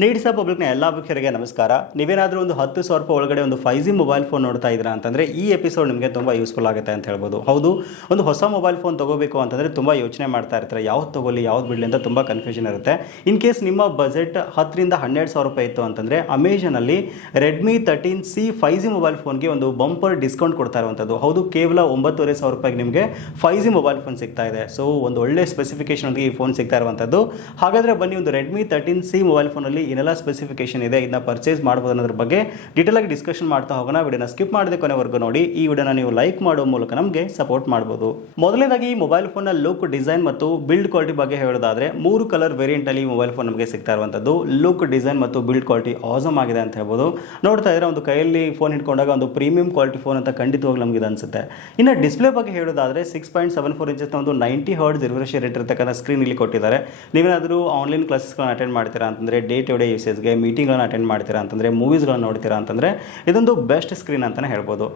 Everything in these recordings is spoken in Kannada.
ನೀಡ್ಸ ಪಬ್ಲಿಕ್ನ ಎಲ್ಲ ವೀಕ್ಷರಿಗೆ ನಮಸ್ಕಾರ. ನೀವೇನಾದರೂ ಒಂದು ಹತ್ತು ಸಾವಿರ ರೂಪಾಯಿ ಒಳಗಡೆ ಒಂದು ಫೈವ್ ಜಿ ಮೊಬೈಲ್ ಫೋನ್ ನೋಡ್ತಾ ಇದ್ದೀರಾ ಅಂತಂದರೆ ಈ ಎಪಿಸೋಡ್ ನಿಮಗೆ ತುಂಬ ಯೂಸ್ಫುಲ್ ಆಗುತ್ತೆ ಅಂತ ಹೇಳ್ಬೋದು. ಹೌದು, ಒಂದು ಹೊಸ ಮೊಬೈಲ್ ಫೋನ್ ತಗೋಬೇಕು ಅಂತಂದರೆ ತುಂಬ ಯೋಚನೆ ಮಾಡ್ತಾ ಇರ್ತಾರೆ. ಯಾವ್ದು ತೊಗೊಳ್ಳಿ, ಯಾವ್ದು ಬಿಡಲಿ ಅಂತ ತುಂಬ ಕನ್ಫ್ಯೂಷನ್ ಇರುತ್ತೆ. ಇನ್ ಕೇಸ್ ನಿಮ್ಮ ಬಜೆಟ್ ಹತ್ತರಿಂದ ಹನ್ನೆರಡು ಸಾವಿರ ರೂಪಾಯಿ ಇತ್ತು ಅಂತಂದರೆ ಅಮೆಜಾನಲ್ಲಿ Redmi thirteen C five G mobile ಫೋನ್ಗೆ ಒಂದು ಬಂಪರ್ ಡಿಸ್ಕೌಂಟ್ ಕೊಡ್ತಾ ಇರುವಂಥದ್ದು ಹೌದು, ಕೇವಲ ಒಂಬತ್ತುವರೆ ಸಾವಿರ ರೂಪಾಯಿಗೆ ನಿಮಗೆ ಫೈವ್ ಜಿ ಮೊಬೈಲ್ ಫೋನ್ ಸಿಗ್ತಾ ಇದೆ. ಸೊ ಒಂದು ಒಳ್ಳೆ ಸ್ಪೆಸಿಫಿಕೇಶನ್ ಈ ಫೋನ್ ಸಿಗ್ತಾ ಇರುವಂಥದ್ದು ಹಾಗಾದರೆ ಬನ್ನಿ, ಒಂದು ರೆಡ್ಮಿ ತರ್ಟೀನ್ ಸಿ ಮೊಬೈಲ್ ಫೋನಲ್ಲಿ ಏನೆಲ್ಲ ಸ್ಪೆಸಿಫಿಕೇಶನ್ ಇದೆ, ಇದನ್ನ ಪರ್ಚೇಸ್ ಮಾಡ್ಬೋದು ಅನ್ನೋದ್ರ ಬಗ್ಗೆ ಡೀಟೇಲ್ ಆಗಿ ಡಿಸ್ಕಷನ್ ಮಾಡ್ತಾ ಹೋಗೋಣ. ವಿಡಿಯೋನ ಸ್ಕಿಪ್ ಮಾಡದೆ ಕೊನೆವರೆಗೂ ನೋಡಿ. ಈ ವಿಡಿಯೋನ ನೀವು ಲೈಕ್ ಮಾಡೋ ಮೂಲಕ ನಮಗೆ ಸಪೋರ್ಟ್ ಮಾಡ್ಬೋದು. ಮೊದಲನೇದಾಗಿ ಈ ಮೊಬೈಲ್ ಫೋನ್ನ ಲುಕ್ ಡಿಸೈನ್ ಮತ್ತು ಬಿಲ್ಡ್ ಕ್ವಾಲಿಟಿ ಬಗ್ಗೆ ಹೇಳೋದಾದ್ರೆ ಮೂರು ಕಲರ್ ವೇರಿಯಂಟ್ ಅಲ್ಲಿ ಮೊಬೈಲ್ ಫೋನ್ ನಮಗೆ ಸಿಗ್ತಾ ಇರುವಂತದ್ದು ಲುಕ್ ಡಿಸೈನ್ ಮತ್ತು ಬಿಲ್ಡ್ ಕ್ವಾಲಿಟಿ ಆಸಮ್ ಆಗಿದೆ ಅಂತ ಹೇಳ್ಬೋದು. ನೋಡ್ತಾ ಇದ್ರೆ ಒಂದು ಕೈಯಲ್ಲಿ ಫೋನ್ ಇಟ್ಕೊಂಡಾಗ ಒಂದು ಪ್ರೀಮಿಯಂ ಕ್ವಾಲಿಟಿ ಫೋನ್ ಅಂತ ಖಂಡಿತವಾಗ್ಲೂ ನಮಗೆ ಇದು ಅನ್ಸುತ್ತೆ. ಇನ್ನು ಡಿಸ್ಪ್ಲೇ ಬಗ್ಗೆ ಹೇಳೋದಾದ್ರೆ six point seven four inches ಒಂದು ninety hertz refresh rate screen ಇಲ್ಲಿ ಕೊಟ್ಟಿದ್ದಾರೆ. ನೀವೇನಾದರೂ ಆನ್ಲೈನ್ ಕ್ಲಾಸಸ್ಗಳನ್ನ ಅಟೆಂಡ್ ಮಾಡ್ತೀರಾ ಅಂತಂದರೆ ಡೇ ಟು ಡೇ ಯೂಸೇಜ್ಗೆ ಮೀಟಿಂಗ್ಗಳನ್ನ ಅಟೆಂಡ್ ಮಾಡ್ತೀರಾ ಅಂತಂದರೆ, ಮೂವೀಸ್ಗಳನ್ನ ನೋಡ್ತೀರಾ ಅಂತಂದರೆ, ಇದೊಂದು ಬೆಸ್ಟ್ ಸ್ಕ್ರೀನ್ ಅಂತಲೇ ಹೇಳ್ಬೋದು.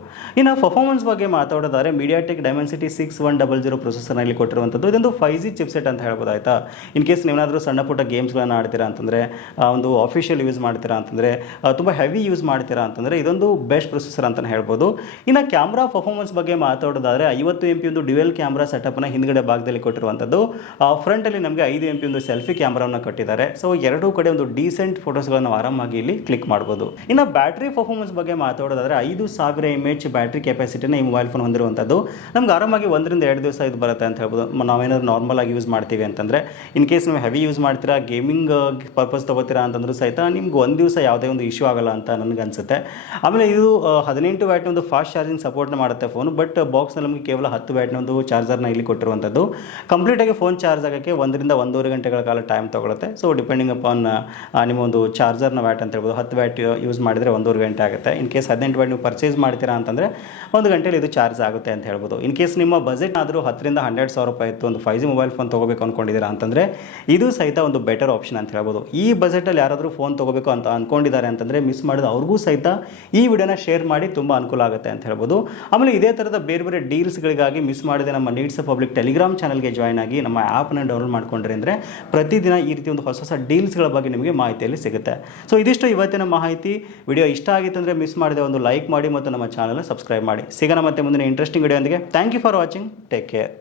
ಇನ್ನು ಪರ್ಫಾರ್ಮೆನ್ಸ್ ಬಗ್ಗೆ ಮಾತಾಡೋದಾದ್ರೆ MediaTek Dimensity six one double zero ಪ್ರೊಸೆಸರ್ನಲ್ಲಿ ಕೊಟ್ಟಿರುವಂಥದ್ದು, ಇದೊಂದು ಫೈವ್ ಜಿ ಚಿಪ್ಸೆಟ್ ಅಂತ ಹೇಳ್ಬೋದು ಆಯ್ತಾ? ಇನ್ ಕೇಸ್ ನೀವೇನಾದರೂ ಸಣ್ಣ ಪುಟ್ಟ ಗೇಮ್ಸ್ಗಳನ್ನ ಆಡ್ತೀರಾ ಅಂತಂದರೆ ಒಂದು ಆಫಿಷಿಯಲ್ ಯೂಸ್ ಮಾಡ್ತೀರಾ ಅಂತಂದರೆ ತುಂಬ ಹೆವಿ ಯೂಸ್ ಮಾಡ್ತೀರಾ ಅಂತಂದರೆ, ಇದೊಂದು ಬೆಸ್ಟ್ ಪ್ರೊಸೆಸರ್ ಅಂತಲೇ ಹೇಳ್ಬೋದು. ಇನ್ನು ಕ್ಯಾಮ್ರಾ ಪರ್ಫಾರ್ಮೆನ್ಸ್ ಬಗ್ಗೆ ಮಾತಾಡೋದಾದ್ರೆ, ಐವತ್ತು ಎಂ ಪಿ ಒಂದು ಡ್ಯುವೆಲ್ ಕ್ಯಾಮ್ರಾ ಸೆಟಪ್ನ ಹಿಂದ್ಗಡೆ ಭಾಗದಲ್ಲಿ ಕೊಟ್ಟಿರುವಂಥದ್ದು. ಫ್ರಂಟಲ್ಲಿ ನಮಗೆ ಐದು ಎಂ ಪಿ ಒಂದು ಸೆಲ್ಫಿ ಕ್ಯಾಮ್ರಾವನ್ನು ಕೊಟ್ಟಿದ್ದಾರೆ. ಸೊ ಎರಡೂ ಕಡೆ ಒಂದು ಡೀಸೆಂಟ್ ಫೋಟೋಸ್ಗಳನ್ನು ಆರಾಮಾಗಿ ಇಲ್ಲಿ ಕ್ಲಿಕ್ ಮಾಡ್ಬೋದು. ಇನ್ನು ಬ್ಯಾಟ್ರಿ ಪರ್ಫಾರ್ಮೆನ್ಸ್ ಬಗ್ಗೆ ಮಾತಾಡೋದಾದ್ರೆ ಐದು ಸಾವಿರ ಎಂ ಎಚ್ ಬ್ಯಾಟ್ರಿ ಕೆಪಾಸಿಟಿನ ಈ ಮೊಬೈಲ್ ಫೋನ್ ಹೊಂದಿರುವಂಥದ್ದು. ನಮ್ಗೆ ಆರಾಮಾಗಿ ಒಂದರಿಂದ ಎರಡು ದಿವಸ ಇದು ಬರುತ್ತೆ ಅಂತ ಹೇಳ್ಬೋದು. ನಾವೇನಾದ್ರು ನಾರ್ಮಲ್ ಆಗಿ ಯೂಸ್ ಮಾಡ್ತೀವಿ ಅಂತಂದರೆ ಇನ್ ಕೇಸ್ ನೀವು ಹೆವಿ ಯೂಸ್ ಮಾಡ್ತೀರಾ ಗೇಮಿಂಗ್ ಪರ್ಪಸ್ ತಗೋತೀರಾ ಅಂತಂದ್ರೂ ಸಹಿತ ನಿಮ್ಗೆ ಒಂದು ದಿವಸ ಯಾವುದೇ ಒಂದು ಇಶ್ಯೂ ಆಗಲ್ಲ ಅಂತ ನನಗೆ ಅನ್ಸುತ್ತೆ. ಆಮೇಲೆ ಇದು ಹದಿನೆಂಟು ವ್ಯಾಟ್ನ ಒಂದು ಫಾಸ್ಟ್ ಚಾರ್ಜಿಂಗ್ ಸಪೋರ್ಟ್ನ ಮಾಡುತ್ತೆ ಫೋನ್ ಬಟ್ ಬಾಕ್ಸ್ನಲ್ಲಿ ನಮಗೆ ಕೇವಲ ಹತ್ತು ವ್ಯಾಟ್ನ ಒಂದು ಚಾರ್ಜರ್ನ ಇಲ್ಲಿ ಕೊಟ್ಟಿರುವಂಥದ್ದು. ಕಂಪ್ಲೀಟಾಗಿ ಫೋನ್ ಚಾರ್ಜ್ ಆಗೋಕ್ಕೆ ಒಂದರಿಂದ ಒಂದೂವರೆ ಗಂಟೆಗಳ ಕಾಲ ಟೈಮ್ ತಗೊಳುತ್ತೆ. ಸೊ ಡಿಪೆಂಡಿಂಗ್ ಅಪಾನ್ ನಿಮ್ಮ ಒಂದು ಚಾರ್ಜರ್ನ ವ್ಯಾಟ್ ಅಂತ ಹೇಳ್ಬೋದು, ಹತ್ತು ವ್ಯಾಟ್ ಯೂಸ್ ಮಾಡಿದರೆ ಒಂದೂವರೆ ಗಂಟೆ ಆಗುತ್ತೆ. ಇನ್ ಕೇಸ್ ಹದಿನೆಂಟು ವ್ಯಾಟ್ ನೀವು ಪರ್ಚೇಸ್ ಮಾಡ್ತೀರಾ ಅಂತಂದರೆ ಒಂದು ಗಂಟೆಲಿ ಇದು ಚಾರ್ಜ್ ಆಗುತ್ತೆ ಅಂತ ಹೇಳ್ಬೋದು. ಇನ್ ಕೇಸ್ ನಿಮ್ಮ ಬಜೆಟ್ ಆದರೂ ಹತ್ತರಿಂದ ಹಂಡ್ರೆಡ್ ಸಾವಿರ ರೂಪಾಯಿ ಇತ್ತು, ಒಂದು ಫೈವ್ ಜಿ ಮೊಬೈಲ್ ಫೋನ್ ತೊಗೋಬೇಕು ಅಂದ್ಕೊಂಡಿದ್ದೀರಾ ಅಂತಂದರೆ ಇದು ಸಹಿತ ಒಂದು ಬೆಟರ್ ಆಪ್ಷನ್ ಅಂತ ಹೇಳ್ಬೋದು. ಈ ಬಜೆಟಲ್ಲಿ ಯಾರಾದರೂ ಫೋನ್ ತೊಗೋಬೇಕು ಅಂತ ಅಂದ್ಕೊಂಡಿದ್ದಾರೆ ಅಂತಂದರೆ ಮಿಸ್ ಮಾಡಿದ ಅವ್ರಿಗೂ ಸಹಿತ ಈ ವಿಡಿಯೋನ ಶೇರ್ ಮಾಡಿ ತುಂಬ ಅನುಕೂಲ ಆಗುತ್ತೆ ಅಂತ ಹೇಳ್ಬೋದು. ಆಮೇಲೆ ಇದೇ ಥರದ ಬೇರೆ ಬೇರೆ ಡೀಲ್ಸ್ಗಳಿಗಾಗಿ ಮಿಸ್ ಮಾಡಿದೆ ನಮ್ಮ ನೀಡ್ಸ್ ಪಬ್ಲಿಕ್ ಟೆಲಿಗ್ರಾಮ್ ಚಾನಲ್ಗೆ ಜಾಯ್ನ್ ಆಗಿ ನಮ್ಮ ಆ್ಯಪ್ನ ಡೌನ್ಲೋಡ್ ಮಾಡ್ಕೊಂಡ್ರೆ ಅಂದರೆ ಪ್ರತಿದಿನ ಈ ರೀತಿ ಒಂದು ಹೊಸ ಹೊಸ ಡೀಲ್ಸ್ಗಳ ಬಗ್ಗೆ ನಿಮಗೆ ಮಾಹಿತಿಯಲ್ಲಿ ಸಿಗುತ್ತೆ. ಸೊ ಇದಿಷ್ಟು ಇವತ್ತಿನ ಮಾಹಿತಿ. ವಿಡಿಯೋ ಇಷ್ಟ ಆಗಿತ್ತು ಅಂದರೆ ಮಿಸ್ ಮಾಡಿದೆ ಒಂದು ಲೈಕ್ ಮಾಡಿ ಮತ್ತು ನಮ್ಮ ಚಾನಲ್ನ ಸಬ್ಸ್ಕ್ರೈಬ್ ಮಾಡಿ. ಸಿಗೋಣ ಮತ್ತೆ ಮುಂದಿನ interesting video thank you for watching take care